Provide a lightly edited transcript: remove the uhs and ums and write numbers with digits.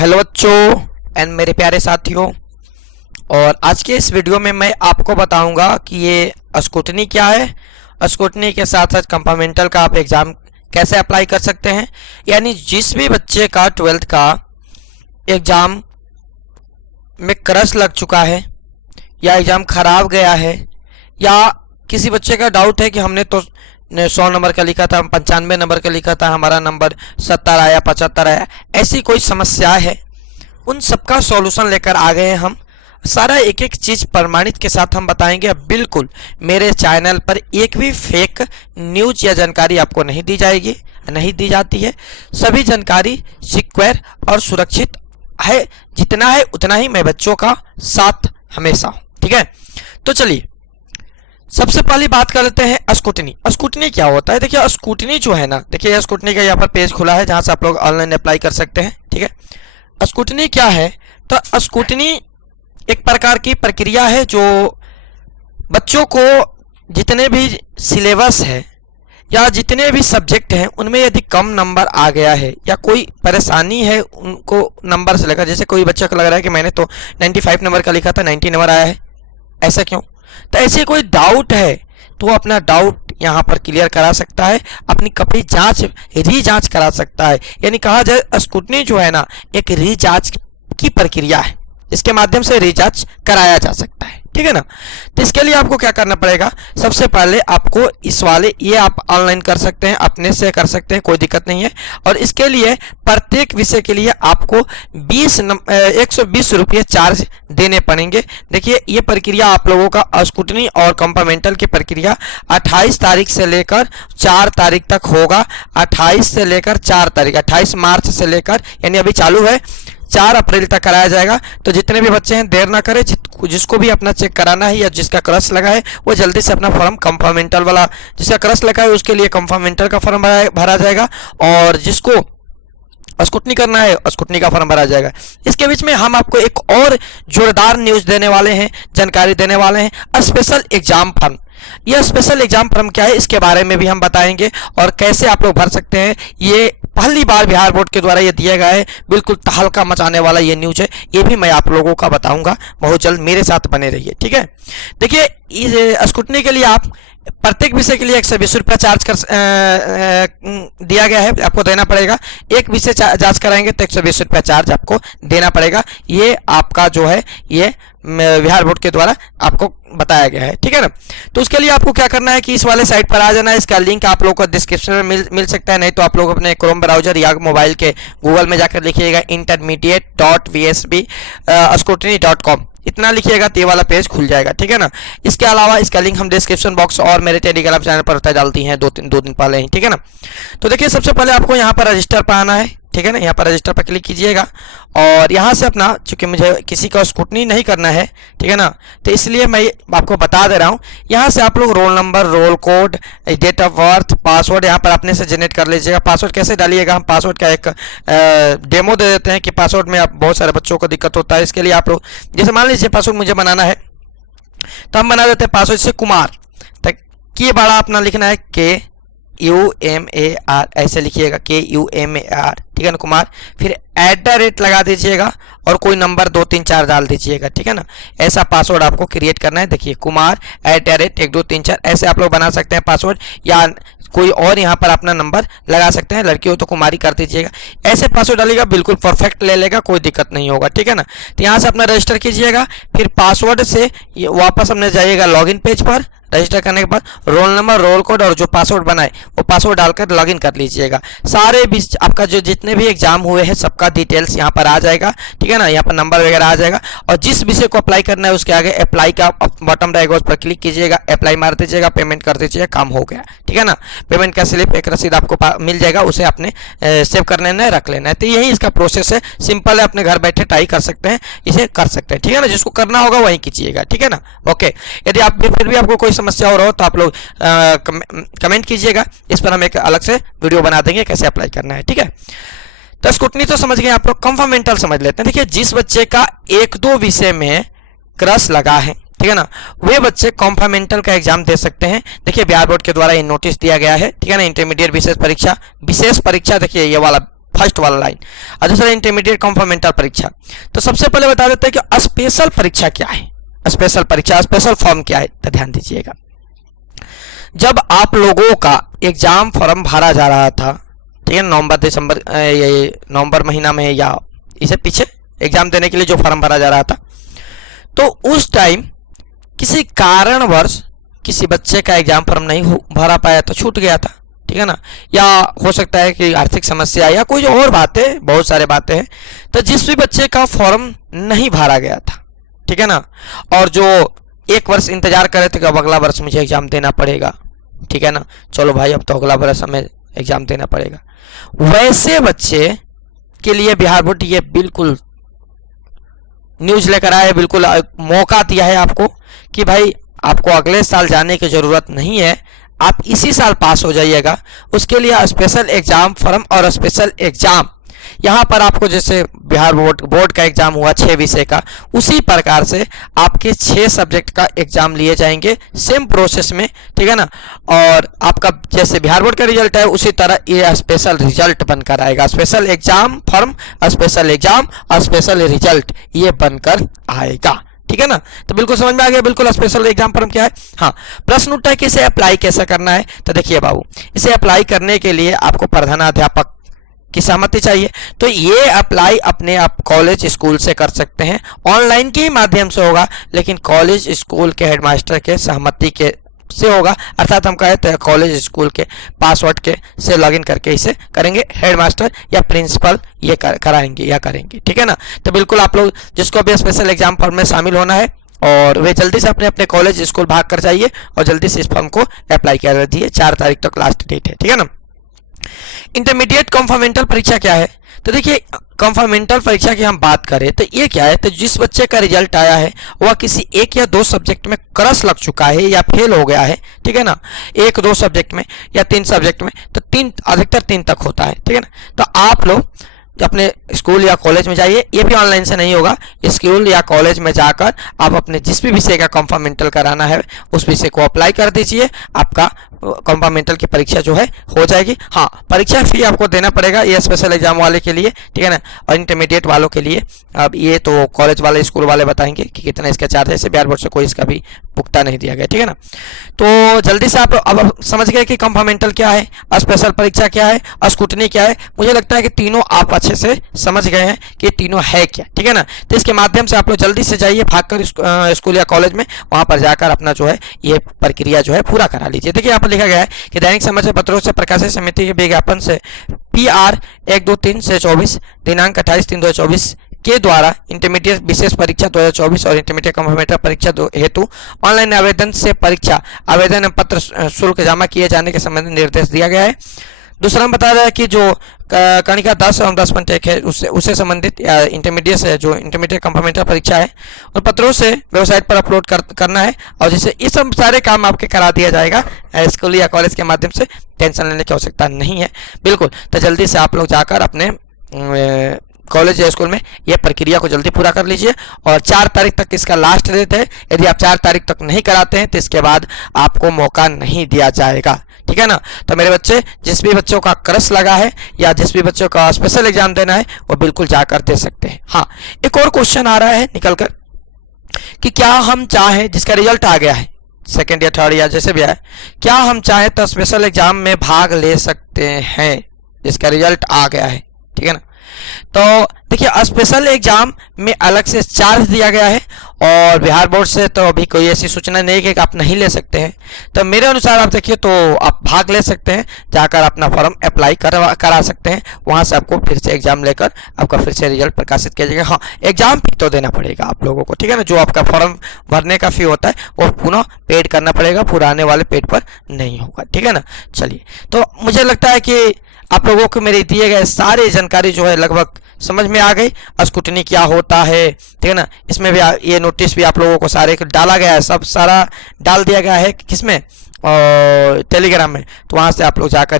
Hello बच्चों and मेरे प्यारे साथियों, और आज के इस वीडियो में मैं आपको बताऊंगा कि ये स्क्रूटनी क्या है। स्क्रूटनी के साथ साथ कंपार्टमेंटल का आप एग्ज़ाम कैसे अप्लाई कर सकते हैं। यानी जिस भी बच्चे का 12th का एग्ज़ाम में क्रश लग चुका है या एग्ज़ाम ख़राब गया है, या किसी बच्चे का डाउट है कि हमने तो 100 नंबर का लिखा था, 95 नंबर का लिखा था, हमारा नंबर 70 आया, 75 आया, ऐसी कोई समस्या है, उन सबका सॉल्यूशन लेकर आ गए हैं हम। सारा एक एक चीज़ प्रमाणित के साथ हम बताएंगे। बिल्कुल मेरे चैनल पर एक भी फेक न्यूज या जानकारी आपको नहीं दी जाएगी, नहीं दी जाती है। सभी जानकारी सिक्योर और सुरक्षित है। जितना है उतना ही मैं बच्चों का साथ हमेशा हूँ, ठीक है। तो चलिए सबसे पहली बात कर लेते हैं स्क्रूटनी। स्क्रूटनी क्या होता है? देखिए स्क्रूटनी जो है ना, देखिए स्क्रूटनी का यहाँ पर पेज खुला है जहाँ से आप लोग ऑनलाइन अप्लाई कर सकते हैं, ठीक है। स्क्रूटनी क्या है? तो स्क्रूटनी एक प्रकार की प्रक्रिया है जो बच्चों को जितने भी सिलेबस है या जितने भी सब्जेक्ट हैं उनमें यदि कम नंबर आ गया है या कोई परेशानी है उनको नंबर से लेकर, जैसे कोई बच्चा को लग रहा है कि मैंने तो 95 नंबर का लिखा था, 90 नंबर आया है, ऐसा क्यों? तो ऐसे कोई डाउट है तो वो अपना डाउट यहाँ पर क्लियर करा सकता है, अपनी कपड़ी जांच रीजांच करा सकता है। यानी कहा जाए स्क्रूटनी जो है ना एक रीजांच की प्रक्रिया है, इसके माध्यम से रीजांच कराया जा सकता है, ठीक है ना। तो इसके लिए आपको क्या करना पड़ेगा? सबसे पहले आपको इस वाले ये आप ऑनलाइन कर सकते हैं, अपने से कर सकते हैं, कोई दिक्कत नहीं है। और इसके लिए प्रत्येक विषय के लिए आपको 120 रुपये चार्ज देने पड़ेंगे। देखिए ये प्रक्रिया आप लोगों का स्क्रूटनी और कंपार्टमेंटल की प्रक्रिया 28 तारीख से लेकर 4 तारीख तक होगा। 28 से लेकर 4 तारीख, 28 मार्च से लेकर यानी अभी चालू है, 4 अप्रैल तक कराया जाएगा। तो जितने भी बच्चे हैं देर ना करें, जिसको भी अपना चेक कराना है या जिसका क्रश लगा है वो जल्दी से अपना फॉर्म कंपार्टमेंटल वाला, जिसका क्रश लगा है उसके लिए कंपार्टमेंटल का फॉर्म भरा जाएगा, और जिसको स्क्रूटनी करना है स्क्रूटनी का फॉर्म भरा जाएगा। इसके बीच में हम आपको एक और जोरदार न्यूज़ देने वाले हैं, जानकारी देने वाले हैं, स्पेशल एग्जाम फॉर्म। यह स्पेशल एग्जाम फॉर्म क्या है इसके बारे में भी हम बताएंगे और कैसे आप लोग भर सकते हैं। ये पहली बार बिहार बोर्ड के द्वारा ये दिया गया है, बिल्कुल तहलका मचाने वाला ये न्यूज़ है, ये भी मैं आप लोगों का बताऊंगा। बहुत जल्द मेरे साथ बने रहिए, ठीक है। देखिए इस स्क्रूटनी के लिए आप प्रत्येक विषय के लिए 120 रुपया चार्ज कर दिया गया है, आपको देना पड़ेगा। एक विषय जांच कराएंगे तो 120 रुपया चार्ज आपको देना पड़ेगा। ये आपका जो है ये बिहार बोर्ड के द्वारा आपको बताया गया है, ठीक है ना। तो उसके लिए आपको क्या करना है कि इस वाले साइट पर आ जाना है। इसका लिंक आप लोगों को डिस्क्रिप्शन में मिल सकता है, नहीं तो आप लोग अपने क्रोम ब्राउजर या मोबाइल के गूगल में जाकर लिखिएगा intermediate.vsb.scrutiny.com, इतना लिखिएगा तो ये वाला पेज खुल जाएगा, ठीक है ना। इसके अलावा इसका लिंक हम डिस्क्रिप्शन बॉक्स और मेरे टेलीग्राम चैनल पर होता डालती हैं दो दिन पहले ही, ठीक है ना। तो देखिए सबसे पहले आपको यहाँ पर रजिस्टर पर आना है, ठीक है ना। यहाँ पर रजिस्टर पर क्लिक कीजिएगा और यहाँ से अपना, चूंकि मुझे किसी का स्क्रूटनी नहीं करना है, ठीक है ना, तो इसलिए मैं आपको बता दे रहा हूँ। यहाँ से आप लोग roll number, roll code, date of birth, password यहाँ पर अपने से जनरेट कर लीजिएगा। पासवर्ड कैसे डालिएगा? हम पासवर्ड का एक डेमो दे देते हैं कि पासवर्ड में आप बहुत सारे बच्चों को दिक्कत होता है। इसके लिए आप लोग जैसे मान लीजिए पासवर्ड मुझे बनाना है तो हम बना देते हैं पासवर्ड से कुमार तक, की बड़ा अपना लिखना है KUMAR, ऐसे लिखिएगा KUMAR, ठीक है ना, कुमार। फिर @ लगा दीजिएगा और कोई नंबर 2 3 4 डाल दीजिएगा, ठीक है ना। ऐसा पासवर्ड आपको क्रिएट करना है। देखिए कुमार @ 1 2 3 4 ऐसे आप लोग बना सकते हैं पासवर्ड, या कोई और यहाँ पर अपना नंबर लगा सकते हैं। लड़की हो तो कुमारी कर दीजिएगा। ऐसे पासवर्ड डालिएगा, बिल्कुल परफेक्ट ले लेगा, कोई दिक्कत नहीं होगा, ठीक है ना। तो यहाँ से अपना रजिस्टर कीजिएगा। फिर पासवर्ड से वापस अपने जाइएगा लॉगिन पेज पर। रजिस्टर करने के बाद रोल नंबर, रोल कोड और जो पासवर्ड बनाए वो पासवर्ड डालकर लॉगिन कर लीजिएगा। सारे भी आपका जो जितने भी एग्जाम हुए हैं सबका डिटेल्स यहाँ पर आ जाएगा, ठीक है ना। यहाँ पर नंबर वगैरह आ जाएगा और जिस विषय को अप्लाई करना है उसके आगे अप्लाई का बटन रहेगा, उस पर क्लिक कीजिएगा, अप्लाई मार दीजिएगा, पेमेंट कर दीजिएगा, काम हो गया, ठीक है ना। पेमेंट का स्लिप, एक रसीद आपको मिल जाएगा, उसे आपने सेव कर लेना है, रख लेना है। तो यही इसका प्रोसेस है, सिंपल है, अपने घर बैठे ट्राई कर सकते हैं, इसे कर सकते हैं, ठीक है ना। जिसको करना होगा वही कीजिएगा, ठीक है ना। ओके, यदि आप फिर भी आपको कोई समस्या हो रहा हो तो आप लोग कमेंट कीजिएगा, इस पर हम एक अलग से वीडियो बना देंगे कैसे अप्लाई करना है, ठीक है। तो स्क्रूटनी तो समझ गए आप लोग, कंपार्टमेंटल समझ लेते हैं। देखिए जिस बच्चे का 1-2 विषय में क्रश लगा है, ठीक है ना, वे बच्चे कंपार्टमेंटल का एग्जाम दे सकते हैं। देखिए बिहार बोर्ड के द्वारा ये नोटिस दिया गया है, ठीक है ना। इंटरमीडिएट विशेष परीक्षा देखिए ये वाला फर्स्ट वाला लाइन। और दूसरा इंटरमीडिएट कंफर्मेंटल परीक्षा। तो सबसे पहले बता देते हैं कि स्पेशल परीक्षा क्या है, स्पेशल परीक्षा, स्पेशल फॉर्म क्या है। तो ध्यान दीजिएगा, जब आप लोगों का एग्जाम फॉर्म भरा जा रहा था, ठीक है, नवंबर दिसंबर, ये नवंबर महीना में या इसे पीछे एग्जाम देने के लिए जो फॉर्म भरा जा रहा था, तो उस टाइम किसी कारणवश किसी बच्चे का एग्जाम फॉर्म नहीं भरा पाया तो छूट गया था, ठीक है ना, या हो सकता है कि आर्थिक समस्या या कोई और बातें, बहुत सारे बातें हैं। तो जिस भी बच्चे का फॉर्म नहीं भरा गया था, ठीक है ना, और जो एक वर्ष इंतजार करे थे कि अब अगला वर्ष मुझे एग्जाम देना पड़ेगा, ठीक है ना, चलो भाई अब तो अगला वर्ष हमें एग्जाम देना पड़ेगा, वैसे बच्चे के लिए बिहार बोर्ड ये बिल्कुल न्यूज लेकर आए, बिल्कुल मौका दिया है आपको कि भाई आपको अगले साल जाने की जरूरत नहीं है, आप इसी साल पास हो जाइएगा। उसके लिए स्पेशल एग्जाम फॉर्म और स्पेशल एग्जाम, यहाँ पर आपको जैसे बिहार बोर्ड का एग्जाम हुआ 6 विषय का, उसी प्रकार से आपके 6 सब्जेक्ट का एग्जाम लिए जाएंगे सेम प्रोसेस में, ठीक है ना। और आपका जैसे बिहार बोर्ड का रिजल्ट है उसी तरह ये स्पेशल रिजल्ट बनकर आएगा, special exam form, special exam और स्पेशल रिजल्ट ये बनकर आएगा, ठीक है ना। तो बिल्कुल समझ में आ गया, बिल्कुल स्पेशल एग्जाम फॉर्म क्या है। हाँ, प्रश्न उठता है कि इसे अप्लाई कैसे करना है। तो देखिए बाबू, इसे अप्लाई करने के लिए आपको प्रधानाध्यापक की सहमति चाहिए। तो ये अप्लाई अपने आप कॉलेज स्कूल से कर सकते हैं, ऑनलाइन के माध्यम से होगा, लेकिन कॉलेज स्कूल के हेडमास्टर के सहमति के से होगा, अर्थात हम कहते हैं कॉलेज स्कूल के पासवर्ड के से लॉगिन करके इसे करेंगे, हेडमास्टर या प्रिंसिपल ये कराएंगे या करेंगे, ठीक है ना। तो बिल्कुल आप लोग जिसको भी स्पेशल एग्जाम फॉर्म में शामिल होना है और वे जल्दी से अपने अपने कॉलेज स्कूल भाग कर जाइए और जल्दी से इस फॉर्म को अप्लाई कर दीजिए, 4 तारीख तक लास्ट डेट है, ठीक है ना। इंटरमीडिएट कंफर्मेंटल परीक्षा क्या है। तो देखिए, कंफर्मेंटल परीक्षा की हम बात करें तो ये क्या है, तो जिस बच्चे का रिजल्ट आया है वह किसी 1 या 2 सब्जेक्ट में क्रश लग चुका है या फेल हो गया है, ठीक है ना, 1-2 सब्जेक्ट में या 3 सब्जेक्ट में, तो 3 अधिकतर 3 तक होता है, ठीक है ना। तो आप लोग अपने स्कूल या कॉलेज में जाइए, ये भी ऑनलाइन से नहीं होगा, स्कूल या कॉलेज में जाकर आप अपने जिस भी विषय का कंफर्मेंटल कराना है उस विषय को अप्लाई कर दीजिए, आपका कंफर्मेंटल की परीक्षा जो है हो जाएगी। हाँ, परीक्षा फी आपको देना पड़ेगा, ये स्पेशल एग्जाम वाले के लिए, ठीक है ना, और इंटरमीडिएट वालों के लिए अब ये तो कॉलेज वाले स्कूल वाले बताएंगे कि कितना इसका चार्ज है, इसे बिहार बोर्ड से कोई इसका भी भुगतान नहीं दिया गया, ठीक है ना। तो जल्दी से आप अब समझ गए कि कंफर्मेंटल क्या है, स्पेशल परीक्षा क्या है, स्क्रूटनी क्या है। मुझे लगता है कि तीनों आप अच्छे से समझ गए हैं कि तीनों है क्या, ठीक है ना। तो इसके माध्यम से आप लोग जल्दी से जाइए, भागकर स्कूल या कॉलेज में, वहां पर जाकर अपना जो है ये प्रक्रिया जो है पूरा करा लीजिए। देखिए यहाँ पर लिखा गया है कि दैनिक समाचार पत्रों से प्रकाशित समिति के विज्ञापन से PR 123 से 24 दिनांक 28/3/2024 के द्वारा इंटरमीडिएट विशेष परीक्षा 2024 और इंटरमीडिएट कंफर्मेंटल परीक्षा हेतु ऑनलाइन आवेदन से परीक्षा आवेदन पत्र शुल्क जमा किए जाने के संबंध में निर्देश दिया गया है। दूसरा हम बता रहे हैं कि जो कणिका 10 एवं 10.1 है उससे संबंधित इंटरमीडिएट से जो इंटरमीडिएट कंफर्मेंटल परीक्षा है उन पत्रों से वेबसाइट पर अपलोड करना है, और जिससे ये सब सारे काम आपके करा दिया जाएगा स्कूल या कॉलेज के माध्यम से, टेंशन लेने की आवश्यकता नहीं है बिल्कुल। तो जल्दी से आप लोग जाकर अपने कॉलेज या स्कूल में यह प्रक्रिया को जल्दी पूरा कर लीजिए, और 4 तारीख तक इसका लास्ट डेट है। यदि आप 4 तारीख तक नहीं कराते हैं तो इसके बाद आपको मौका नहीं दिया जाएगा, ठीक है ना। तो मेरे बच्चे, जिस भी बच्चों का क्रश लगा है या जिस भी बच्चों का स्पेशल एग्जाम देना है वो बिल्कुल जाकर दे सकते हैं। हाँ, एक और क्वेश्चन आ रहा है निकल कर कि क्या हम चाहें, जिसका रिजल्ट आ गया है 2nd या 3rd या जैसे भी आए, क्या हम चाहें तो स्पेशल एग्जाम में भाग ले सकते हैं, जिसका रिजल्ट आ गया है, ठीक है ना। तो देखिए, स्पेशल एग्जाम में अलग से चार्ज दिया गया है और बिहार बोर्ड से तो अभी कोई ऐसी सूचना नहीं है कि आप नहीं ले सकते हैं। तो मेरे अनुसार आप देखिए तो आप भाग ले सकते हैं, जाकर अपना फॉर्म अप्लाई करा सकते हैं, वहां से आपको फिर से एग्जाम लेकर आपका फिर से रिजल्ट प्रकाशित किया जाएगा। हाँ, एग्जाम फी तो देना पड़ेगा आप लोगों को, ठीक है ना, जो आपका फॉर्म भरने का फी होता है वो पुनः पेड करना पड़ेगा, पुराने वाले पेड पर नहीं होगा, ठीक है ना। चलिए, तो मुझे लगता है कि आप लोगों को मेरे दिए गए सारी जानकारी जो है लगभग समझ में आ गई। स्क्रूटनी क्या होता है, ठीक है ना, इसमें भी ये नोटिस भी आप लोगों को सारे डाला गया है, सब सारा डाल दिया गया है किसमें, और टेलीग्राम में, तो वहां से आप लोग जाकर